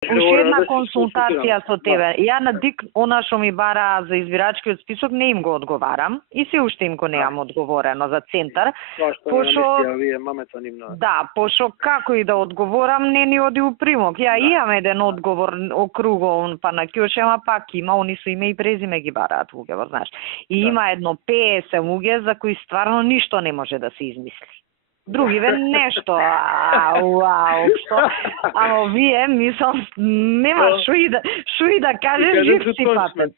Уште една консултација со тебе. Ја на ДИК, она што ми бара за избирачкиот список, не им го одговарам и се уште им го немам одговорено за центар. Пошо како и да одговорам, не ни оди у примок. Ја имам еден одговор округован, па на Ќошема пак има, они со име и презиме ги бараат луѓе, знаеш. И има едно 50 луѓе за кои стварно ништо не може да се измисли. Други ве нешто, што? Ама вие, мислам, нема шо и да кажеш, жив си патен.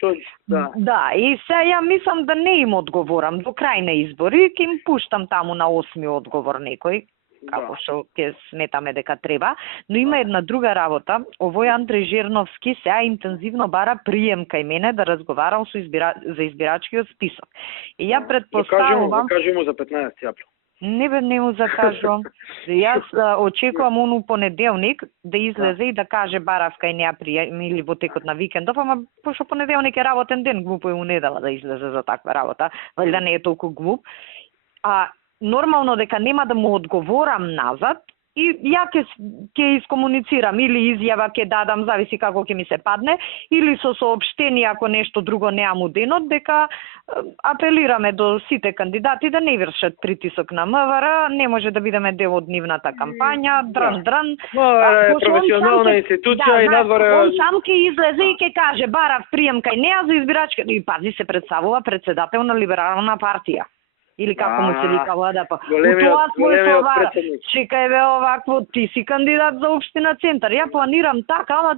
Да, и се ја мислам да не им одговорам до крај на избори, ќе им пуштам таму на 8ми одговор некој, како што ќе сметаме дека треба, но има една друга работа. Овој Андреј Жерновски сега интензивно бара прием кај мене да разговарам за избирачкиот список. И ја предпоставувам... Кажи му за 15 април. Не му закажувам. Јас очекувам ону понеделник да излезе и да каже барав кај неа прием или во текот на викендов, ама пошто понеделник е работен ден, глупо е у недела да излезе за таква работа, валјда не е толку глуп. Нормално дека нема да му одговорам назад и ја ќе искомуницирам или изјава ќе дадам, зависи како ќе ми се падне, или со соопштение ако нешто друго неам у денот, дека апелираме до сите кандидати да не вршат притисок на МВР, не може да бидеме дел од нивната кампања, дран. Професионална институција и надвора... Он сам ќе излезе и ќе каже барав прием кај неа за избирачка. И пази се представува председател на Либерална партија. Или како му се вика ВДП. Чекај бе овакво, ти си кандидат за општина Центар. Ја планирам така,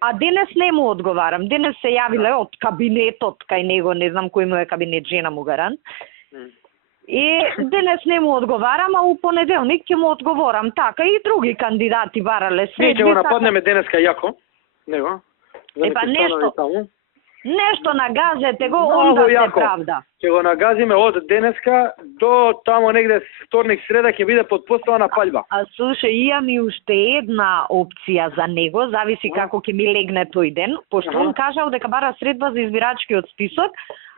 а денес не му одговарам. Денес се јавиле од кабинетот кај него, не знам кој му е кабинет, жена му гарант. И денес не му одговарам, а у понеделник ќе му одговорам така и други кандидати барале све. Ќе го нападнеме денеска јако. Него. Нешто нагазете го, онда се правда. Ќе го нагазиме од денеска до тамо негде вторник, среда ќе биде подпоставена паљба. Слушај, имам и уште една опција за него, зависи како ќе ми легне тој ден, пошто он кажал дека бара средба за избирачкиот список.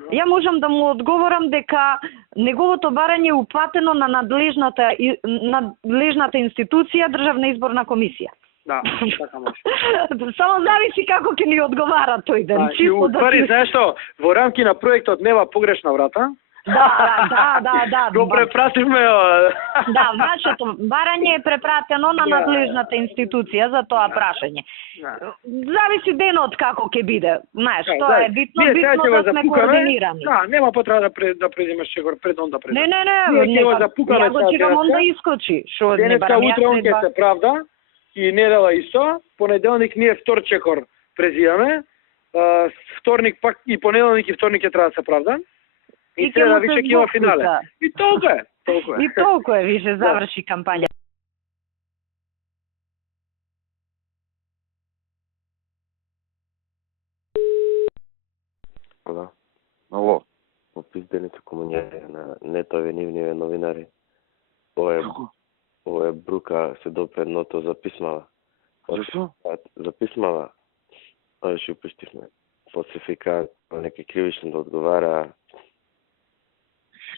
Ја можам да му одговорам дека неговото барање е упатено на надлежната институција Државна изборна комисија. Да, така може. Само зависи како ќе ни одговара тој ден. И уствари, знаеш што, во рамки на проектот нема погрешна врата. Да. Го препративме. Да, вашето барање е препратено на надлежната институција за тоа прашање. Зависи денот како ќе биде. Знаеш, тоа е битно да сме координирани. Да, нема потреба да презимаш чекор пред он да презимаш. Не, ја го чекам он да искочи. Шо не барам јас. Денеска утре он ќе се правда. И недела исто, понеделник ние втор чекор презиваме, вторник пак и понеделник и вторник ќе треба да се правда. И среда више ќе има финале. И толку е. И толку е, више заврши кампања. Да. Ало, попиздените комуњари на нетови нивниве новинари. Ова е брука се допре едното за писмава. Зашто? За писмава. Ова ќе упуштивме. Фалсификат, неке кривично да одговара.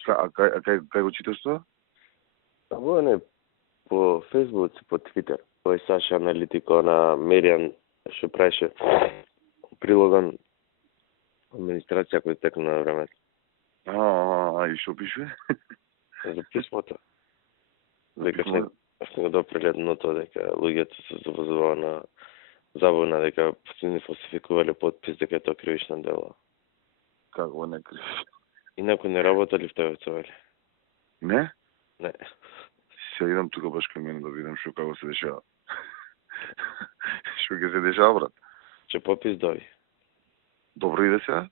А кај го читаш тоа? Ова не по Facebook и по Twitter. Овој Саша аналитико на Медијан што правеше прилоган администрација кој текна на времето. И што пише? За писмото. Дека сме го допрели едното, дека луѓето се завозува на забавна, дека не фалсификувале подпис, дека е тоа кривично дело. Како не кривично? И некој не работали в тој Не? Не. Се идам тука баш кај мене да видам што како се дешава. Што ќе се дешава, брат? Че попис дојде. Добро иде сега?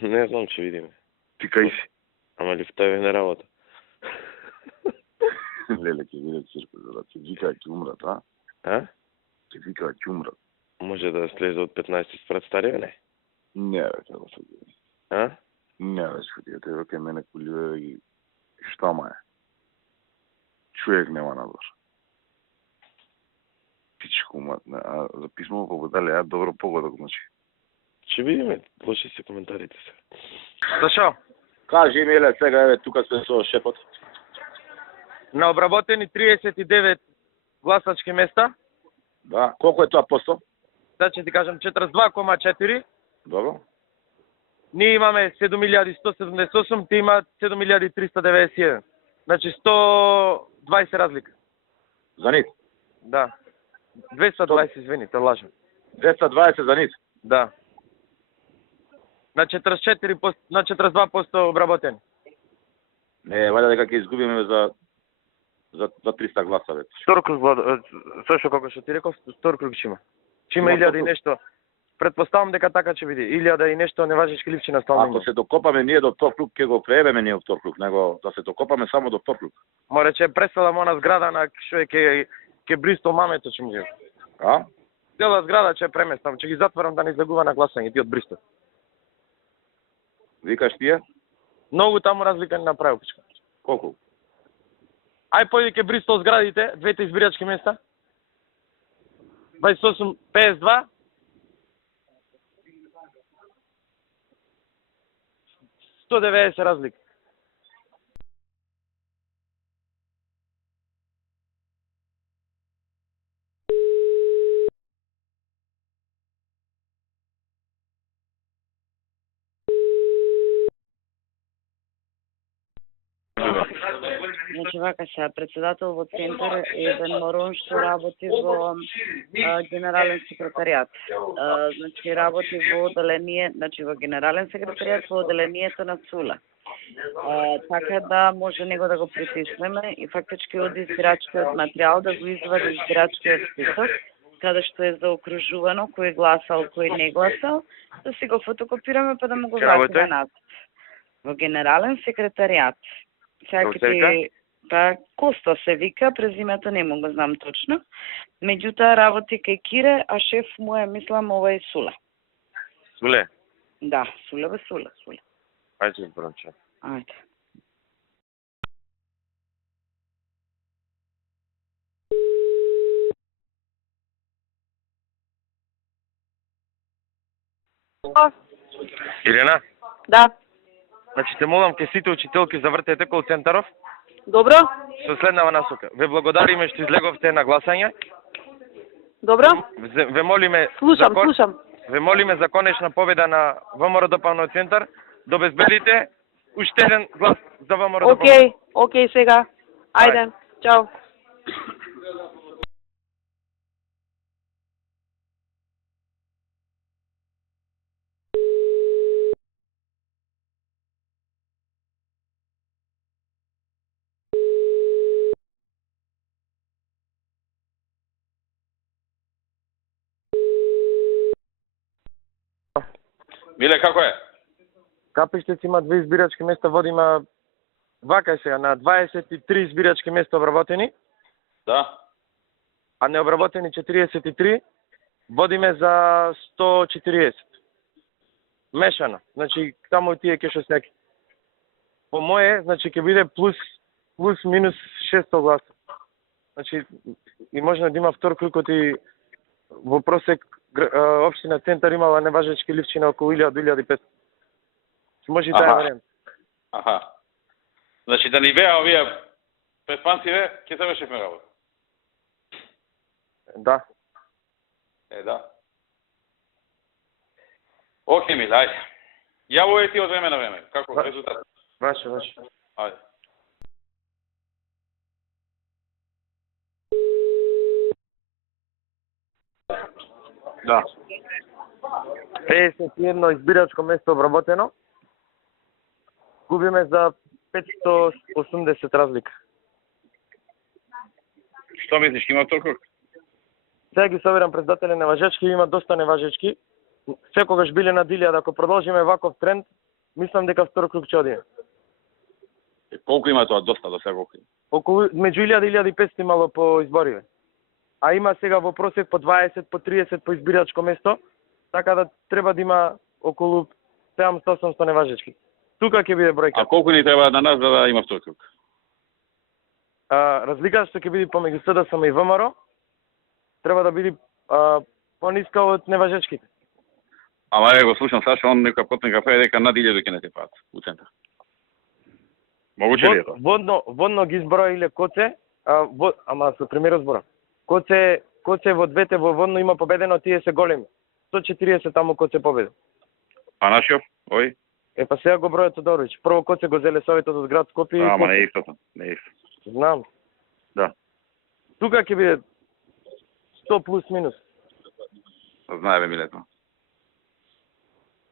Не знам, ќе видиме. Ти кај си? Ама ли в тој не работа? Леле, ќе виде циркус, брат. Ќе вика ќе умрат, а? Ќе вика ќе умрат. Може да слезе од 15 спрат старија, не? Не, бе, како се види. Не, бе, скотија, треба кај мене куливе и штама е. Човек нема надвор. Пичко матне, а за писмо пободале, ја добро погодок, значи. Ќе видиме, лоши се коментарите се. Сашо, кажи Миле, сега еве тука сме со шепот. На обработени 39 гласачки места, Да, колку е тоа посто? Сега ќе ти кажам 42,4. Добро. Ние имаме 7178, ти има 7391. Значи 120 разлика. За нив? Да. 220, извините, лажам. 220 за нив? Да. На 44%, на 42% обработени. Не, вајде дека ќе изгубиме за 300 гласа веќе. Втор круг, сошто како што ти реков, втор круг ќе има. Ќе има 1000 и нешто. Предпоставам дека така ќе биде. 1000 и нешто неважечки ливчи на стални. Ако се докопаме ние до втор круг, ќе го преемеме ние втор круг, него да се докопаме само до втор круг. Море че преселам она зграда на што е ке Бристол мамето ќе му ги. А? Цела зграда ќе преместам, ќе ги затворам да не излегува на гласање ти од Бристол. Викаш тие? Многу таму разлика не направи пичка. Колку? Ај појди ке Бристол зградите, двете избирачки места. 28 52 190 разлика. Значи вака сега, председател во центар е еден морон што работи во генерален секретаријат. Значи работи во оделение, значи во генерален секретаријат во оделението на ЦУЛА. Така да може него да го притиснеме и фактички од избирачкиот материјал да го извади избирачкиот список, каде што е заокружувано кој гласал, кој не гласал, да си го фотокопираме па да му го вратиме назад. Во генерален секретаријат. Сакате, па Коста се вика, презимето не му го знам точно. Меѓутоа работи кај Кире, а шеф му е, мислам, овој Суле. Суле? Да, Суле. Ајде се зборче. Ајде. Ирена? Да. Значи те молам ке сите учителки завртете кол центаров. Добро? Со следнава насока. Ве благодариме што излеговте на гласање. Добро? Ве молиме Слушам. Ве молиме за конечна победа на ВМРО ДПМН центар да обезбедите уште еден глас за ВМРО ДПМН. Океј сега. Ајде. Чао. Миле, како е? Капиштец има 2 избирачки места, водима вака е сега, на 23 избирачки места обработени, Да. а необработени 43, водиме за 140. Мешано, значи таму тие ке што снеки. По моje, значи ќе биде плюс минус 600 гласа. Значи и можно да има втор круг и во просек општина Центар имала неважечки ливчина околу 1000-1500. Може и таа варијант. Аха. Значи да ни беа овие предпанциве, ќе се вешевме работа. Да. Да. Океј, миле, ајде. Јавувај ти од време на време. Како резултат? Ваше. Ајде. Да. 51 избирачко место обработено. Губиме за 580 разлика. Што мислиш, има втор круг? Сега ги собирам председатели неважечки, има доста неважечки. Секогаш биле на 1000, ако продолжиме ваков тренд, мислам дека втор круг ќе одиме. Колку има тоа? Доста, до сега колку? Околу меѓу 1000 и 1500 имало по избориве. А има сега во просек по 20, по 30 по избирачко место, така да треба да има околу 700-800 неважечки. Тука ќе биде бројка. А колку ни треба на нас за да има втор круг? Разликата што ќе биде помеѓу СДСМ и ВМРО треба да биде пониска од неважечките. Ама го слушам Саша, он нека потнека прави дека над 1000 ќе не се паат у центар. Могуче ли е тоа? Водно ги изброиле Коце, ама со пример збора. Коце Коце во двете во водно има победено, тие се големи. 140 таму Коце победи. А нашиот? Ој? Па сега го бројат Тодорович. Прво Коце го зеле советот од град Скопје. Ама не е истото, не е истото. Знам. Да. Тука ќе биде 100 плюс минус. Знаеве милето.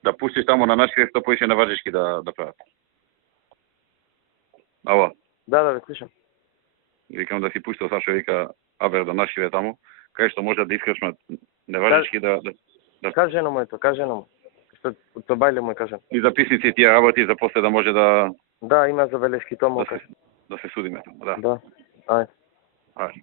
Да пуштиш таму на нашите, што поише на Варџишки да прават. Ало. Да, ве слушам. Викам да си пуштил Сашо, вика, Авер да нашиве таму, кај што може да искршме Неважички да... Кажено му ето, кажено му. Што то бајле му кажам. И записници тие работи за после да може да... Да, има забелешки тому. Да се судиме, да. Да, ај. Ај.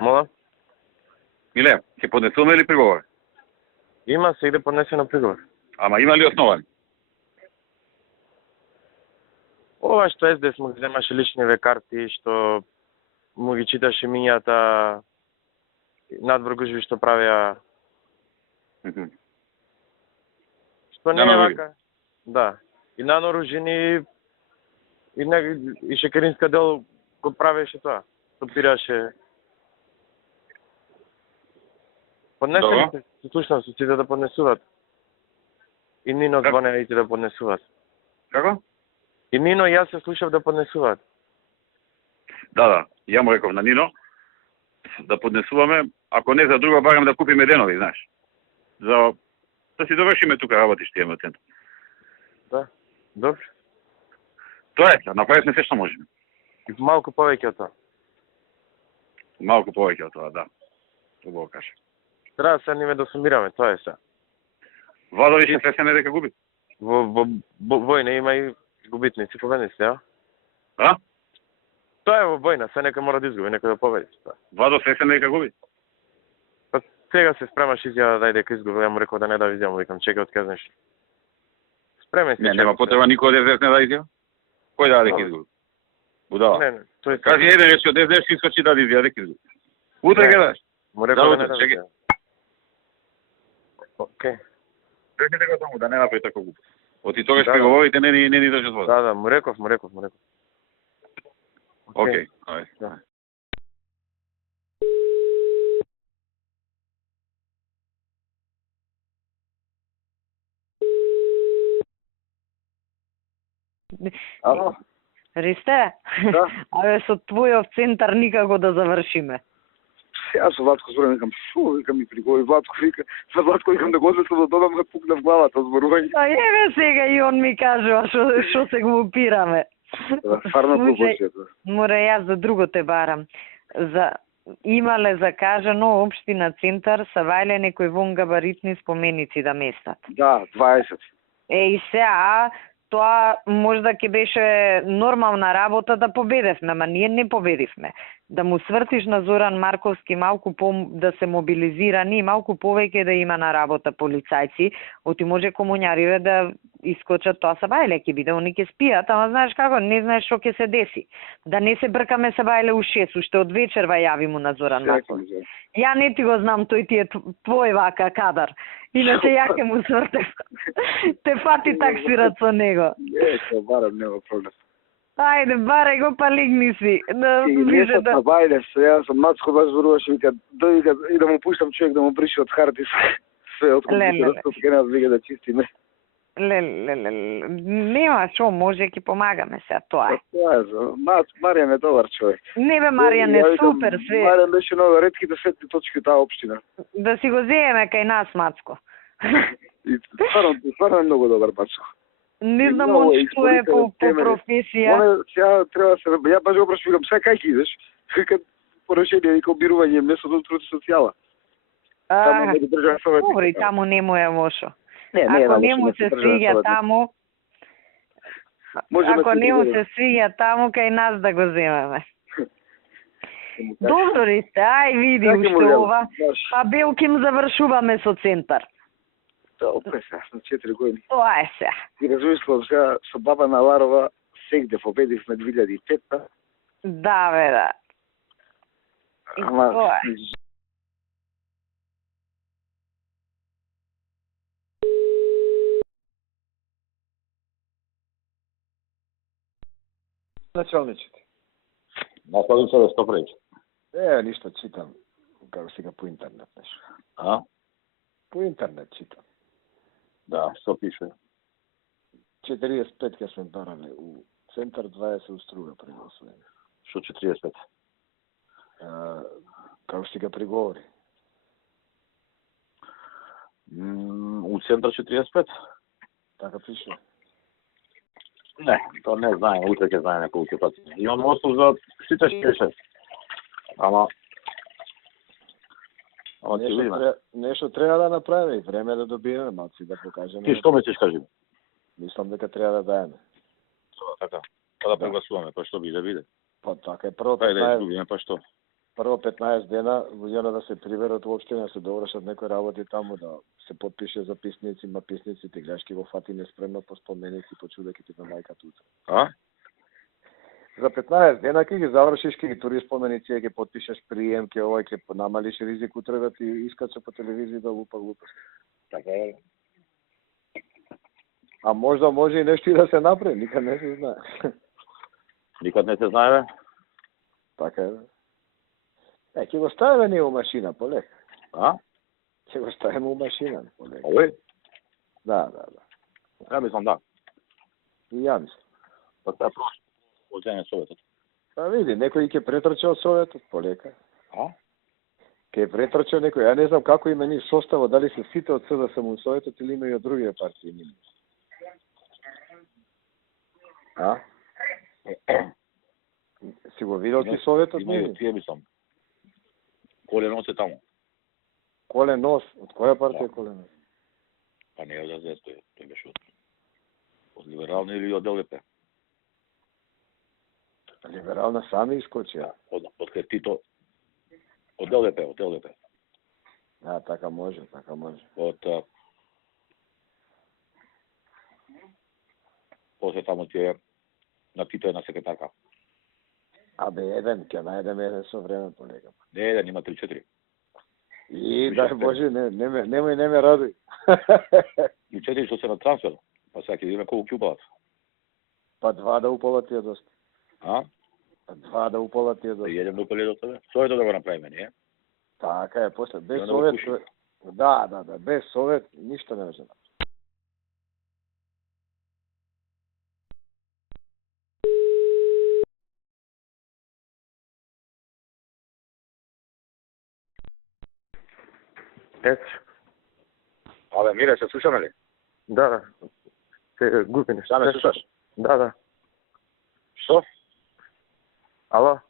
Мола? Миле, ќе поднесуваме ли приговор? Има се иде поднесено приговор. Ама има ли основани? Ова што СДС му земаше личниве карти, што му ги читаше мињата, надвргужби што правеа. Што не е вака? Да. И наноружени, и Шекеринска дел го правеше тоа. Топираше. Поднесете, слушам се сите да поднесуваат. И Нино звоне и да поднесуваат. Како? И Нино и јас се слушав да поднесуваат. Да, ја му реков на Нино да поднесуваме, ако не за друго, барем да купиме денови, знаеш. За да си довршиме тука работи што имаме центар. Да, добро. Тоа е, направивме се што можеме. Малку повеќе од тоа. Малку повеќе од тоа, да. Тоа го кажа. Треба се ниме да сумираме, тоа е се. Владович е свесен дека губи? Во војна има и губитници, победници, а? А? Тоа е во војна, се нека мора да изгуби, некој да победи. Владо свесен дека губи? Па сега се спремаш изјава да дека изгуби, ја му рекол да не да изјавам, викам, чекај отказнеш. Спремен се. Не, нема потреба никој да не да изјава. Кој да дека изгуби? Будала. Не, тој кажи еден речи од СДС искочи да изјава дека изгуби. Утре гледаш. Му рекол да не да изјава. Океј. Рекете го таму да не направи тако глупо. Оти тогаш преговорите не ни држат вода. Да, му реков. Океј, ајде. Да. Ало? Ристе? Да. Абе, со твојов центар никако да завршиме. Јас со Владко зборам, викам, викам ми приговори, Владко вика, за Владко викам да го однесам да додам да пукна в главата зборување. Па еве сега и он ми кажува што се глупираме. Фарна пропорцијата. Мора јас за друго те барам. Имале закажано општина центар са вајле некои вонгабаритни споменици да местат. Да, 20. И сега тоа можда ќе беше нормална работа да победевме, ама ние не победивме. Да му свртиш на Зоран Марковски малку да се мобилизирани и малку повеќе да има на работа полицајци, оти може комуњариве да искочат, тоа са бајле ќе биде, они ќе спијат, ама знаеш како, не знаеш што ќе се деси. Да не се бркаме са бајле у 6, уште од вечерва јави му на Зоран Марковски. Ја не ти го знам, тој ти е твој вака кадар. Иначе ја ќе му свртев. Те фати таксират со него. Не, се барам, нема проблем. Ајде, барај го, па лигни си. Не сам на бајле, ја сам Мацко баш зборуваше, вика, дојде и да му пуштам човек да му брише од харти све од компјутерот, што ќе нас вика да чистиме. Нема што, може ќе помагаме сега, тоа е. Тоа е, Маријан е добар човек. Не бе, Маријан е супер све. Маријан беше едно ретките светли точки таа општина. Да си го земеме кај нас, Мацко. И стварно е многу добар Мацко. Не знам он што е по професија. Оне сега треба се, ја баш го прашувам, сега кај ќе идеш? Вика порешение и обирување место до труд социјала. Таму не држав советник. Добри, таму не му е лошо. Не, ако не му се свиѓа таму, ако не му се свиѓа таму, кај нас да го земеме. Добро ли сте, ај види уште ова. Па Белким завршуваме со центар. Тоа опре сега, на 4 години. Тоа е сега. И размислам сега со баба на Ларова, сегде победивме 2005. Да, бе, да. Ама, началничите? Наставам се да стопреќ. Ништо читам, како сега по интернет нешто. А? По интернет читам. Да, што пише? 45 ке сме барале у центар, 20 у Струга пригласуваме. Што 45? Како сега приговори. У центар 45? Така пише. Не, то не знаем, утре ќе знаем неколку пати. Имам остав за сите 46. Ама Нешто треба да направиме и време да добиеме малци да покажеме. Ти што мислиш, кажи? Мислам дека треба да даеме. Така. Па да прегласуваме, па што би да биде? Па така е прво Па да 15. изгубиме, па што? Прво 15 дена луѓето да се приберат уопште, да се довршат некои работи таму, да се потпише записници, маписници, ти гледаш ки го фати неспремно по споменици, по чудеки ти на мајка тука. А? За 15 дена ќе ги завршиш, ќе ги тури споменици, ќе потпишеш прием, ќе овој, ќе намалиш ризик утре да ти искача по телевизија да лупа глупост. Така е. А можда може и нешто и да се направи, никад не се знае. Никад не се знае, бе? Така е. Ќе го ставиме ние у машина, полека. А? Ќе го ставиме у машина, полека. Овој? Да. Ја мислам да. И ја мислам. Па таа прошла. Одземе советот. Па види, некој ќе претрча од советот, полека. А? Ќе претрча некој. Ја не знам како има ни составот, дали се сите од СДСМ у советот или има и од другите партии. А? Си го видел ти советот? Има и тие мислам. Коленос е таму. Коленос? Од која партија Коленос? Па не е од АЗС, тој беше од либерални или од ЛДП. Либерална сами искочија. Од Тито, од ЛДП. А, така може. После таму тие на Тито една секретарка. Абе, еден, ќе најдеме еден со време, полека. Не еден, има 3-4. И, дай Боже, не ме радуј. И 4 што се на трансфер, па сега ќе видиме колку ќе упалат. Па 2 да упалат тие доста. А? 2 да упалат тие доста. И еден да упали доста, бе. Совето да го направиме, не? Така е, после, без совет... Да, без совет, ништо не може. Абе, Мире, се слушаме ли? Да. Се губи нешто. Šta me slušaš? Да. Što? Ало?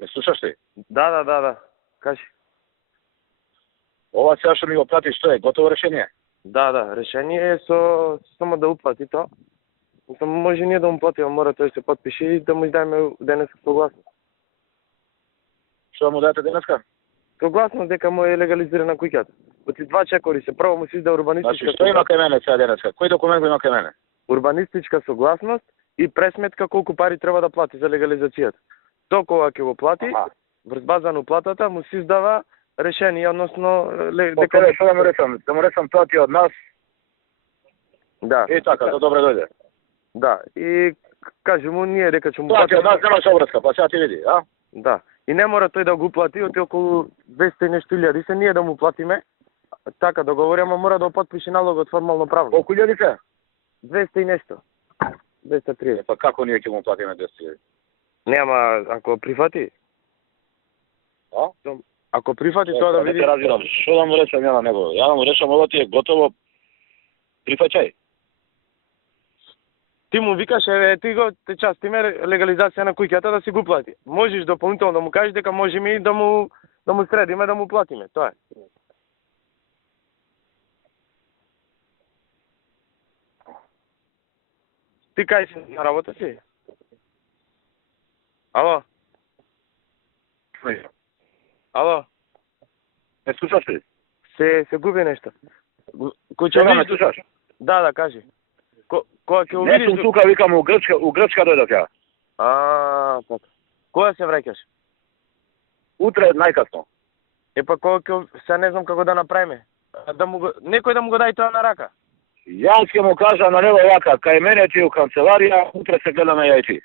Me slušaš li? Да. Кажи. Ова сега што ми го плати, што е? Готово решение? Да. Решение е само да уплати то. Само може ние да му платиме, мора тој се потпише и да му издајме денеска согласност. Што му дадете денеска? Согласност дека му е легализирана куќата. Оти 2 чекори се, прво му се изда урбанистичка. Значи, што има кај мене сега денеска? Кој документ го има кај мене? Урбанистичка согласност и пресметка колку пари треба да плати за легализацијата. Тоа кога ќе го плати, врз база на уплатата му се издава решение, односно дека што да му речам? Да му речам тоа ти од нас. Да. И така, за добре дојде. Да, и кажи му ние дека ќе му плати. Тоа ти од нас немаш обврска, па сега ти види, а? Да. И не мора тој да го плати, оти околу 200 и нешто илјади се ние да му платиме. Така договориме, мора да потпише налогот формално правно. Колку илјади се? 200 и нешто. 230. Па како ние ќе му платиме 200? Нема, ако прифати. А? Ако прифати тоа да види. Не разбирам. Што да му речам ја на него? Ја да му речам ова ти е готово. Прифаќај. Ти му викаш, ти го те частиме легализација на куќата да си го плати. Можеш дополнително да му кажеш дека можеме и да му средиме да му платиме. Тоа е. Ти кај си на работа си? Ало? Не слушаш ли? Се губи нешто. Кога ме слушаш? Да, кажи. Кога ќе увидиш... Не сум тука, викам, у Грчка дојдов ја. Така. Кога се враќаш? Утре најкасно. Па кога се не знам како да направиме. Некој да му го дај тоа на рака. Јас ќе му кажам на него вака, кај мене ти у канцеларија, утре се гледаме ја и ти.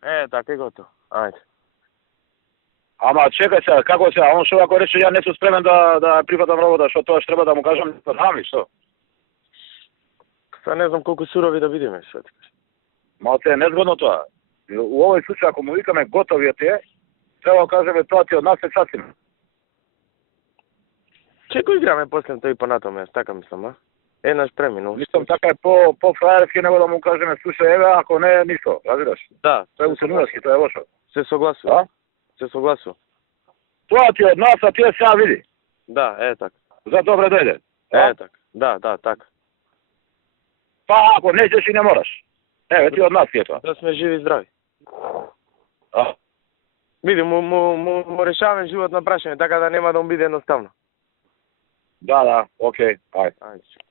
Така е готово. Ајде. Ама чекај се, како се, он што ако рече ја не сум спремен да прифатам работа, што тоа што треба да му кажам, знам ли што? Са не знам колку сурови да бидеме, што ти кажеш. Малце е незгодно тоа. У овој случај, ако му викаме готови тие, треба да кажеме тоа ти од нас е сасим. Чеко играме после тој понатоме, така мислам, а? Еднаш преминул. Мислам така е по фраерски него да му кажеме слушај еве, ако не ништо, разбираш? Да, Тоа е уценуваски, тоа е лошо. се согласувам. Се согласувам. Тоа ти од нас, а тие сега види. Да, така. За добре дојде. Така. Да, така. Па ако не и не мораш. Еве ти од нас ти е тоа. Да сме живи и здрави. А? Види, му решаваме живот на прашање, така да нема да му биде едноставно. Да, окей, ајде. Ајде.